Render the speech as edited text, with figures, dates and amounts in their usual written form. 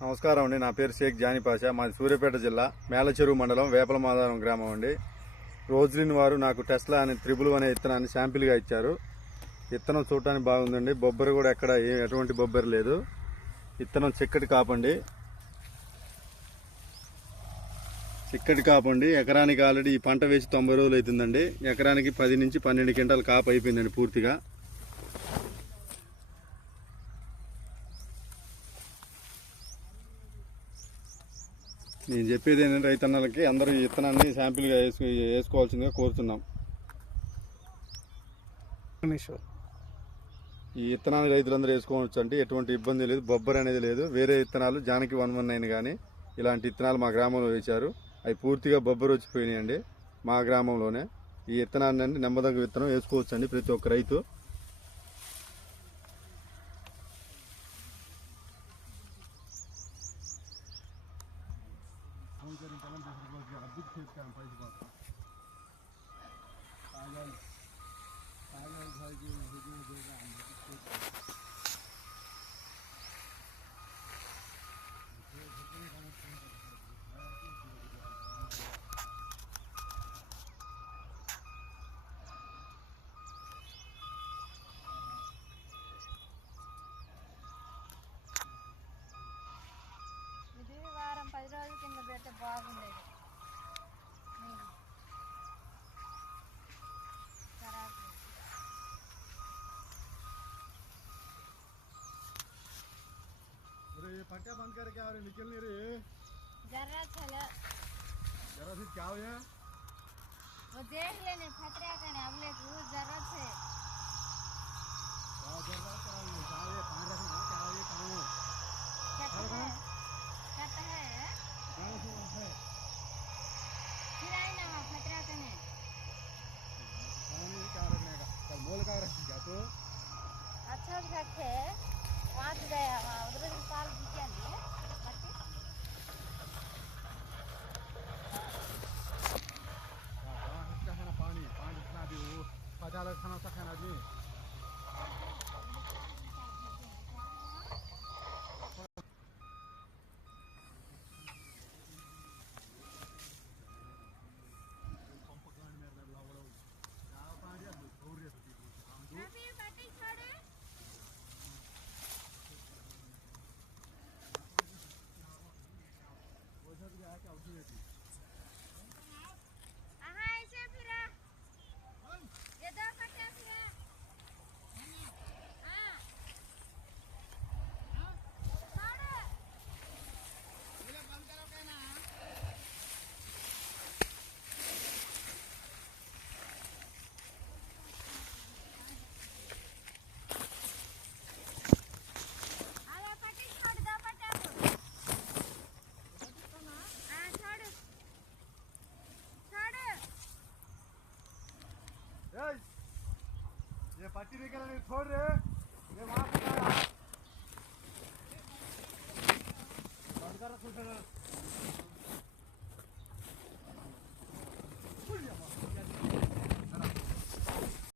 నమస్కారం అండి. నా పేరు షేక్ జానీపాషా. మాది సూర్యాపేట జిల్లా మేలచెరువు మండలం వేపలమాధవరం గ్రామం అండి. రోజ్లిన్ వారు నాకు టెస్లా అనే 111 అనే విత్తనాన్ని శాంపిల్గా ఇచ్చారు. విత్తనం చూడటానికి బాగుందండి. బొబ్బరి కూడా ఎక్కడ ఎటువంటి బొబ్బరి లేదు. విత్తనం చిక్కటి కాపండి. ఎకరానికి ఆల్రెడీ ఈ పంట వేసి 90 రోజులు అవుతుందండి. ఎకరానికి 10 నుంచి 12 క్వింటాల కాపు అయిపోయిందండి పూర్తిగా. నేను చెప్పేది ఏంటంటే రైతన్నలకి అందరూ ఈ విత్తనాన్ని శాంపిల్గా వేసుకోవాల్సిందిగా కోరుతున్నాం. ఈ విత్తనాన్ని రైతులందరూ వేసుకోవచ్చు అంటే ఎటువంటి ఇబ్బంది లేదు. బొబ్బరి అనేది లేదు. వేరే విత్తనాలు జానకి 119 కానీ ఇలాంటి విత్తనాలు మా గ్రామంలో వేశారు. అవి పూర్తిగా బొబ్బరి వచ్చిపోయినాయండి. మా గ్రామంలోనే ఈ విత్తనాన్ని నెమ్మదగ్గ విత్తనం వేసుకోవచ్చండి ప్రతి ఒక్క రైతు. ఇది వారం 10 రోజుల కింద పెడితే బాగుండేది. पट्टा बंद करके आ रहे निकल नहीं रहे। जरा चलो जरा से क्या हो गया? वो देख लेने खतरे का नहीं अगले को जरा से क्या जरा क्या ये पानी रखना क्या ये काम हो कहता है फिर आई ना खतरा का नहीं पानी क्या रखने का कल मोल का रखेगा तो अच्छा रखे पाँच गया उधर साल दिखे नहीं पानी पानी इतना भी वो 50 खाना सा खाना जी ये पट्टी निकलने छोड़ रहे ये वहां पे बंद कर